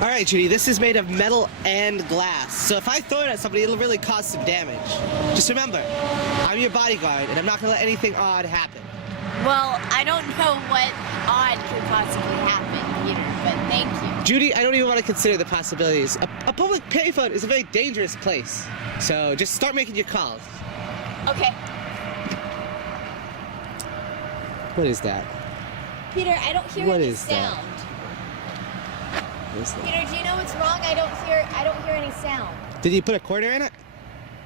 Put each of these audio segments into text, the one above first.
All right, Judy, this is made of metal and glass. So if I throw it at somebody, it'll really cause some damage. Just remember, I'm your bodyguard, and I'm not gonna let anything odd happen. Well, I don't know what odd could possibly happen, Peter, but thank you. Judy, I don't even want to consider the possibilities. A public payphone is a very dangerous place. So just start making your calls. Okay. What is that? Peter, I don't hear What any is that? sound. What is that? Peter, do you know what's wrong? I don't hear any sound. Did you put a quarter in it?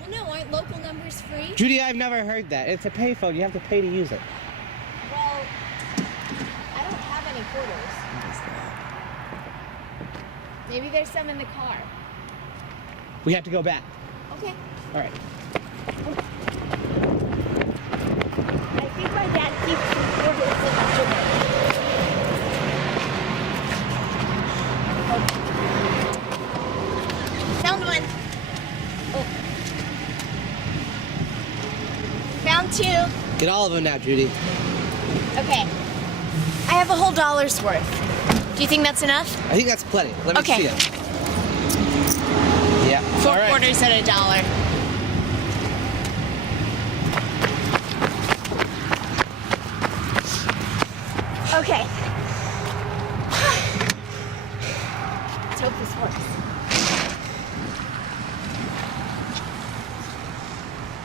Well, no, aren't local numbers free? Judy, I've never heard that. It's a payphone. You have to pay to use it. Well, I don't have any quarters. What is that? Maybe there's some in the car. We have to go back. Okay. All right. I think my dad keeps some quarters in the drawer. Found one. Oh. Found two. Get all of them now, Judy. Okay. I have a whole dollar's worth. Do you think that's enough? I think that's plenty. Let me see it. Yeah. 4 all right. quarters at $1. Okay. Let's hope this works.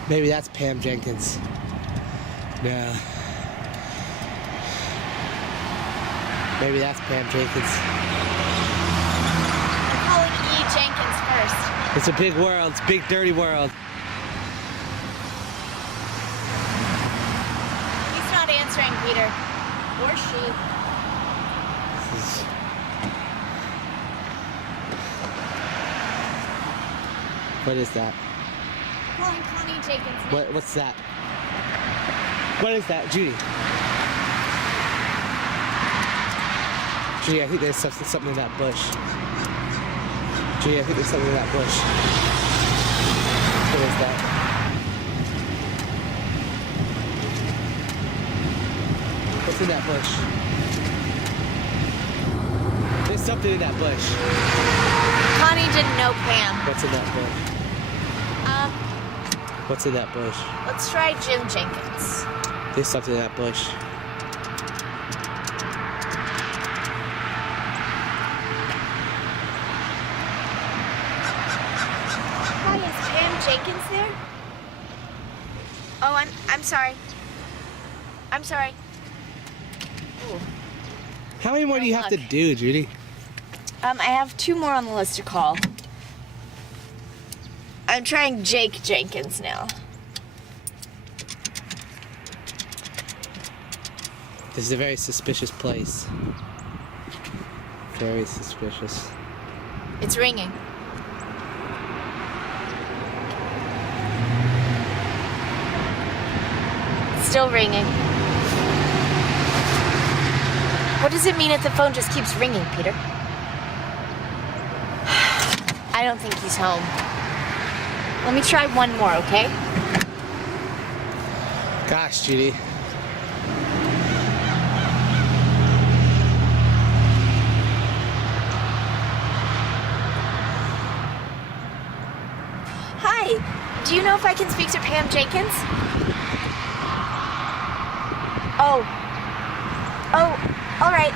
Maybe that's Pam Jenkins. No. Maybe that's Pam Jenkins. I'm calling E. Jenkins first. It's a big world. It's a big, dirty world. He's not answering, Peter. Or she. What is that? Calling Connie Jenkins. What's that? What is that, Judy? Judy, I think there's something in that bush. Judy, I think there's something in that bush. What is that? What's in that bush? There's something in that bush. Connie didn't know Pam. What's in that bush? What's in that bush? Let's try Jim Jenkins. There's something in that bush. Hi, is Pam Jenkins there? Oh, I'm sorry. I'm sorry. Ooh. How many more do you have to do, Judy? I have 2 more on the list to call. I'm trying Jake Jenkins now. This is a very suspicious place. Very suspicious. It's ringing. It's still ringing. What does it mean if the phone just keeps ringing, Peter? I don't think he's home. Let me try one more, okay? Gosh, Judy. Hi, do you know if I can speak to Pam Jenkins? Oh, all right.